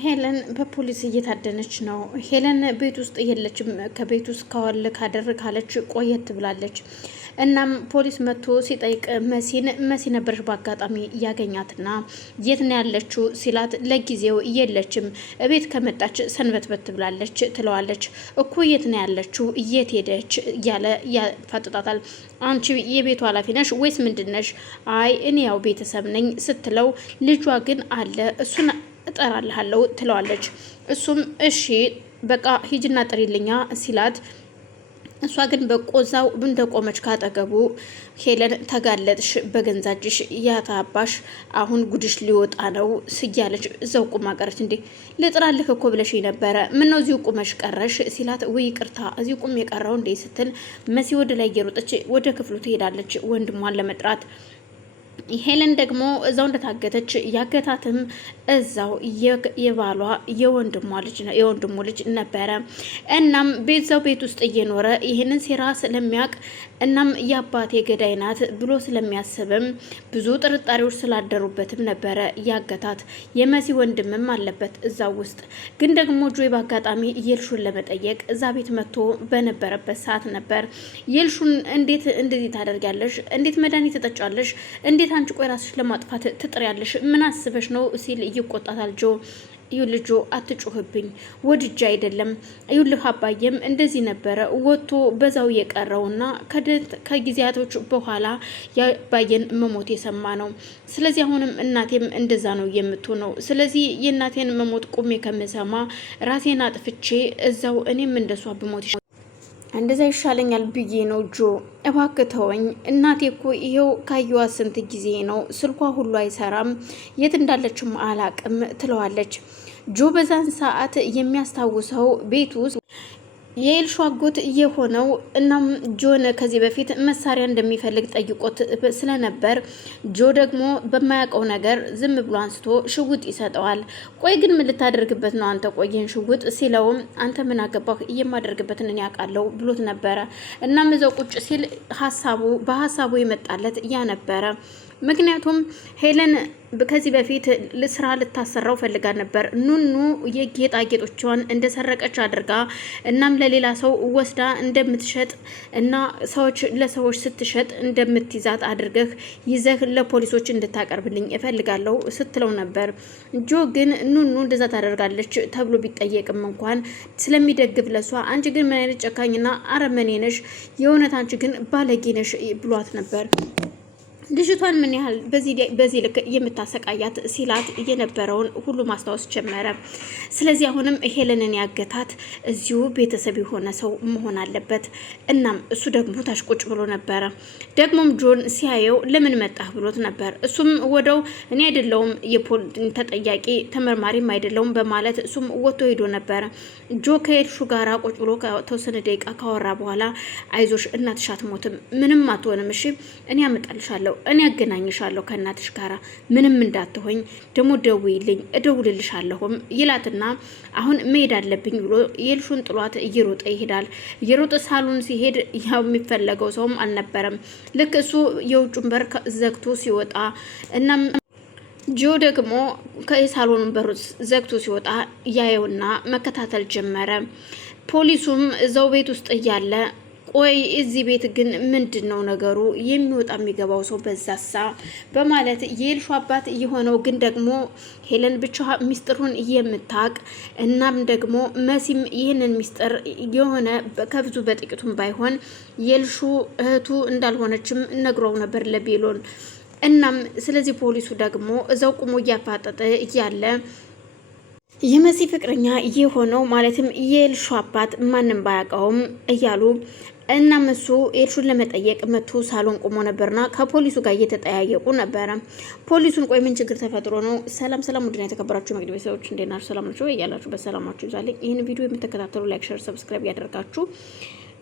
ሄለን በፖሊስ እየታደነች ነው። ሄለን ቤት ውስጥ የለችም። ከቤት ውስጥ ከዋል ካደር ካለች ቆየት ብላለች። እናም ፖሊስ መጥቶ ሲጠይቅ መሲ ነበረች በአጋጣሚ ያገኛትና የት ነው ያለችው ሲላት ለጊዜው የለችም፣ እቤት ከመጣች ሰንበትበት ብላለች ትለዋለች። እኮ የት ነው ያለችው የት ሄደች እያለ ያፋጥጣታል። አንቺ የቤቱ ኃላፊ ነሽ ወይስ ምንድነሽ? አይ እኔ ያው ቤተሰብ ነኝ ስትለው ልጇ ግን አለ እሱን እጠራልሃለሁ ትለዋለች። እሱም እሺ በቃ ሂጅና ጥሪልኛ ሲላት እሷ ግን በቆዛው እንደቆመች ካጠገቡ ሄለን ተጋለጥሽ፣ በገንዛጅሽ ያታባሽ አሁን ጉድሽ ሊወጣ ነው ስያለች እዛው ቁማ ቀረች። እንዴ ልጥራልህ እኮ ብለሽ ነበረ ምነው እዚሁ ቁመሽ ቀረሽ ሲላት ወይ ይቅርታ እዚሁ ቁም የቀረው እንዴ ስትል መሲ ወደ ላይ እየሮጠች ወደ ክፍሉ ትሄዳለች ወንድሟን ለመጥራት። ሄለን ደግሞ እዛው እንደታገተች ያገታትም እዛው የባሏ የወንድሙ ልጅ ነበረ። እናም ቤዛው ቤት ውስጥ እየኖረ ይህንን ሴራ ስለሚያውቅ እናም የአባቴ ገዳይ ናት ብሎ ስለሚያስብም ብዙ ጥርጣሬዎች ስላደሩበትም ነበረ ያገታት። የመሲ ወንድምም አለበት እዛው ውስጥ። ግን ደግሞ ጆይ በአጋጣሚ የልሹን ለመጠየቅ እዛ ቤት መጥቶ በነበረበት ሰዓት ነበር የልሹን እንዴት እንደዚህ ታደርጊያለሽ? እንዴት መድኃኒት ትጠጫለሽ? እንዴት አንቺ ቆይ ራስሽ ለማጥፋት ትጥሪያለሽ? ምን አስበሽ ነው ሲል ይቆጣታል ጆ። ይኸውልህ ጆ አትጮህብኝ፣ ወድጄ አይደለም። ይኸውልህ አባዬም እንደዚህ ነበረ ወጥቶ በዛው የቀረውና ከጊዜያቶች በኋላ የአባዬን መሞት የሰማ ነው። ስለዚህ አሁንም እናቴም እንደዛ ነው የምትሆነው። ስለዚህ የእናቴን መሞት ቁሜ ከምሰማ ራሴን አጥፍቼ እዛው እኔም እንደሷ ብሞት እንደዛ ይሻለኛል ብዬ ነው ጆ እባክህ ተወኝ። እናቴ እኮ ይሄው ካየዋ ስንት ጊዜ ነው፣ ስልኳ ሁሉ አይሰራም፣ የት እንዳለችም አላቅም ትለዋለች። ጆ በዛን ሰዓት የሚያስታውሰው ቤት ውስጥ የኤልሹ አጎት የሆነው እናም ጆን ከዚህ በፊት መሳሪያ እንደሚፈልግ ጠይቆት ስለነበር ጆ ደግሞ በማያውቀው ነገር ዝም ብሎ አንስቶ ሽጉጥ ይሰጠዋል። ቆይ ግን ምን ልታደርግበት ነው አንተ? ቆይን ሽጉጥ ሲለውም አንተ ምን አገባህ የማደርግበትን እኔ አውቃለሁ ብሎት ነበረ። እናም እዛው ቁጭ ሲል በሀሳቡ የመጣለት ያ ነበረ። ምክንያቱም ሄለን ከዚህ በፊት ስራ ልታሰራው ፈልጋ ነበር። ኑኑ የጌጣጌጦቿን እንደሰረቀች አድርጋ እናም ለሌላ ሰው ወስዳ እንደምትሸጥ እና ለሰዎች ስትሸጥ እንደምትይዛት አድርገህ ይዘህ ለፖሊሶች እንድታቀርብልኝ እፈልጋለሁ ስትለው ነበር። ጆ ግን ኑኑ እንደዛ ታደርጋለች ተብሎ ቢጠየቅም እንኳን ስለሚደግፍ ለሷ አንቺ ግን ምን አይነት ጨካኝና አረመኔ ነሽ፣ የእውነት አንቺ ግን ባለጌ ነሽ ብሏት ነበር። ልጅቷን ምን ያህል በዚህ ልክ የምታሰቃያት ሲላት የነበረውን ሁሉ ማስታወስ ጀመረ። ስለዚህ አሁንም ሄለንን ያገታት እዚሁ ቤተሰብ የሆነ ሰው መሆን አለበት። እናም እሱ ደግሞ ታች ቁጭ ብሎ ነበረ። ደግሞም ጆን ሲያየው ለምን መጣህ ብሎት ነበር። እሱም ወደው እኔ አይደለውም ተጠያቂ ተመርማሪም አይደለውም በማለት እሱም ወጥቶ ሄዶ ነበረ። ጆ ከኤልሹ ጋራ ቁጭ ብሎ ከተወሰነ ደቂቃ ካወራ በኋላ አይዞሽ እናትሽ አትሞትም፣ ምንም አትሆንም፣ እሺ እኔ አመጣልሻለሁ፣ እኔ አገናኝሻለሁ ከእናትሽ ጋራ ምንም እንዳትሆኝ፣ ደግሞ ደውይልኝ እደውልልሻለሁም ይላትና አሁን መሄድ አለብኝ ብሎ የልሹን ጥሏት እየሮጠ ይሄዳል። እየሮጠ ሳሎን ሲሄድ ያው የሚፈለገው ሰውም አልነበረም። ልክ እሱ የውጩን በር ዘግቶ ሲወጣ እናም ጆ ደግሞ ከሳሎኑን በር ዘግቶ ሲወጣ ያየውና መከታተል ጀመረ። ፖሊሱም እዛው ቤት ውስጥ እያለ ቆይ እዚህ ቤት ግን ምንድን ነው ነገሩ? የሚወጣ የሚገባው ሰው በዛሳ በማለት የኤልሹ አባት የሆነው ግን ደግሞ ሄለን ብቻ ሚስጥሩን የምታውቅ እናም ደግሞ መሲም ይህንን ሚስጥር የሆነ ከብዙ በጥቂቱም ባይሆን የኤልሹ እህቱ እንዳልሆነችም ነግረው ነበር ለቤሎን። እናም ስለዚህ ፖሊሱ ደግሞ እዛው ቁሞ እያፋጠጠ እያለ የመሲ ፍቅረኛ የሆነው ማለትም የኤልሹ አባት ማንም ባያውቀውም እያሉ እናም እሱ ኤልሹን ለመጠየቅ መጥቶ ሳሎን ቆሞ ነበርና ከፖሊሱ ጋር እየተጠያየቁ ነበረ። ፖሊሱን ቆይ ምን ችግር ተፈጥሮ ነው? ሰላም ውድና የተከበራችሁ መግቢያ ቤተሰቦች እንዴት ናችሁ? ሰላም ናችሁ? ያላችሁ በሰላማችሁ ይዛልኝ። ይህን ቪዲዮ የምትከታተሉ ላይክ፣ ሼር፣ ሰብስክራይብ ያደርጋችሁ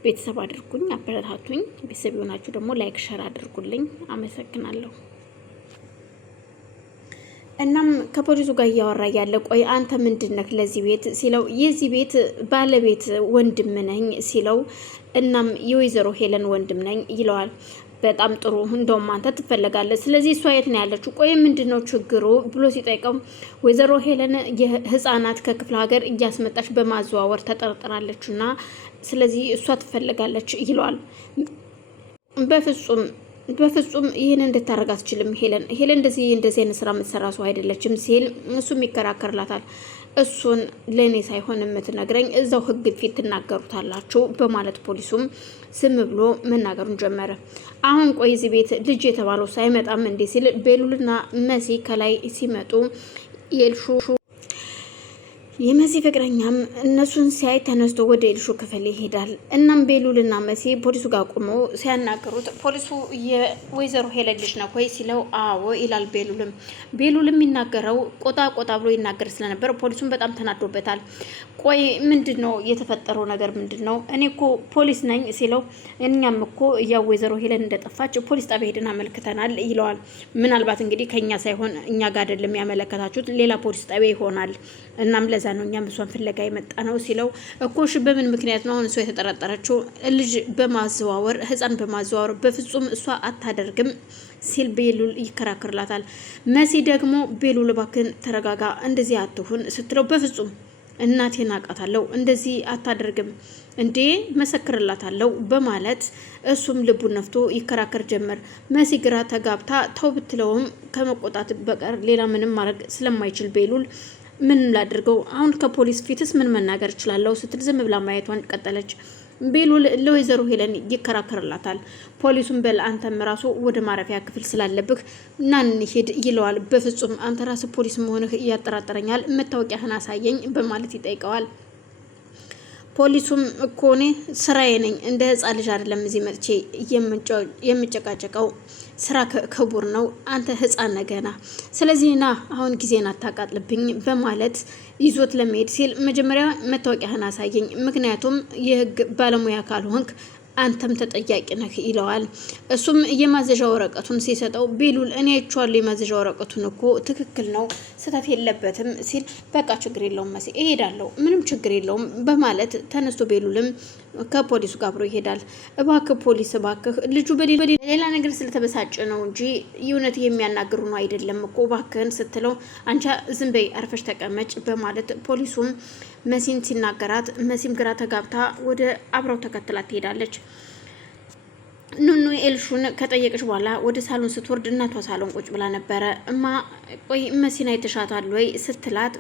ቤተሰብ አድርጉኝ፣ አበረታቱኝ። ቤተሰብ የሆናችሁ ደግሞ ላይክ ሼር አድርጉልኝ። አመሰግናለሁ። እናም ከፖሊሱ ጋር እያወራ ያለ ቆይ አንተ ምንድነህ ለዚህ ቤት ሲለው የዚህ ቤት ባለቤት ወንድም ነኝ ሲለው እናም የወይዘሮ ሄለን ወንድም ነኝ ይለዋል። በጣም ጥሩ እንደውም አንተ ትፈልጋለህ። ስለዚህ እሷ የት ነው ያለችው? ቆይ ምንድነው ችግሩ ብሎ ሲጠይቀው ወይዘሮ ሄለን የህፃናት ከክፍለ ሀገር እያስመጣች በማዘዋወር ተጠርጥራለች እና ስለዚህ እሷ ትፈልጋለች ይለዋል። በፍጹም ይህን እንድታረግ አትችልም ሄለን እንደዚህ አይነት ስራ የምትሰራ ሰው አይደለችም ሲል እሱም ይከራከርላታል። እሱን ለእኔ ሳይሆን የምትነግረኝ እዛው ህግ ፊት ትናገሩታላችሁ በማለት ፖሊሱም ዝም ብሎ መናገሩን ጀመረ። አሁን ቆይ እዚህ ቤት ልጅ የተባለው ሳይመጣም እንዴ ሲል ቤሉልና መሲ ከላይ ሲመጡ የመሲ ፍቅረኛም እነሱን ሲያይ ተነስቶ ወደ ኤልሹ ክፍል ይሄዳል። እናም ቤሉልና መሲ ፖሊሱ ጋር ቆመው ሲያናገሩት ፖሊሱ የወይዘሮ ሄለን ልጅ ነው ወይ ሲለው አዎ ይላል። ቤሉልም የሚናገረው ቆጣ ብሎ ይናገር ስለነበር ፖሊሱም በጣም ተናዶበታል። ቆይ ምንድነው የተፈጠረው ነገር ምንድነው? እኔ እኮ ፖሊስ ነኝ ሲለው እኛም እኮ ያው ወይዘሮ ሄለን እንደጠፋች ፖሊስ ጣቢያ ሄደን አመልክተናል ይለዋል። ምናልባት እንግዲህ ከኛ ሳይሆን እኛ ጋር አይደለም ያመለከታችሁት ሌላ ፖሊስ ጣቢያ ይሆናል። እናም ለዛ ነው እኛም እሷን ፍለጋ የመጣ ነው ሲለው እኮ እሺ በምን ምክንያት ነው እሷ የተጠረጠረችው? ልጅ በማዘዋወር ህፃን በማዘዋወር በፍጹም እሷ አታደርግም ሲል ቤሉል ይከራከርላታል። መሲ ደግሞ ቤሉል እባክህን ተረጋጋ እንደዚህ አትሁን ስትለው በፍጹም እናቴን አውቃታለሁ እንደዚህ አታደርግም እንዴ መሰክርላታለሁ በማለት እሱም ልቡን ነፍቶ ይከራከር ጀመር። መሲ ግራ ተጋብታ ተው ብትለውም ከመቆጣት በቀር ሌላ ምንም ማድረግ ስለማይችል ቤሉል ምን ላድርገው አሁን ከፖሊስ ፊትስ ምን መናገር እችላለሁ ስትል ዝም ብላ ማየቷን ቀጠለች። ቤሉል ለወይዘሮ ሄለን ይከራከርላታል። ፖሊሱን በል አንተም ራሱ ወደ ማረፊያ ክፍል ስላለብህ ናን ሄድ ይለዋል። በፍጹም አንተ ራስህ ፖሊስ መሆንህ ያጠራጥረኛል መታወቂያህን አሳየኝ በማለት ይጠይቀዋል። ፖሊሱም እኮ እኔ ስራዬ ነኝ እንደ ህፃን ልጅ አይደለም እዚህ መጥቼ የምጨቃጨቀው ስራ ክቡር ነው አንተ ህፃን ነገና ስለዚህ ና አሁን ጊዜን አታቃጥልብኝ በማለት ይዞት ለመሄድ ሲል መጀመሪያ መታወቂያህን አሳየኝ ምክንያቱም የህግ ባለሙያ ካልሆንክ አንተም ተጠያቂ ነህ ይለዋል። እሱም የማዘዣ ወረቀቱን ሲሰጠው ቤሉል እኔ አይቼዋለሁ የማዘዣ ወረቀቱን እኮ ትክክል ነው ስህተት የለበትም ሲል በቃ ችግር የለውም መሲ እሄዳለሁ ምንም ችግር የለውም በማለት ተነስቶ ቤሉልም ከፖሊሱ ጋር አብሮ ይሄዳል። እባክህ ፖሊስ እባክህ ልጁ በሌላ ነገር ስለተበሳጨ ነው እንጂ የእውነት የሚያናግሩ ነው አይደለም እኮ እባክህን ስትለው አንቺ ዝም በይ አርፈሽ ተቀመጭ በማለት ፖሊሱም መሲን ሲናገራት መሲም ግራ ተጋብታ ወደ አብረው ተከትላት ትሄዳለች። ኑኑ ኤልሹን ከጠየቀች በኋላ ወደ ሳሎን ስትወርድ እናቷ ሳሎን ቁጭ ብላ ነበረ። እማ ቆይ መሲን አይተሻታል ወይ ስትላት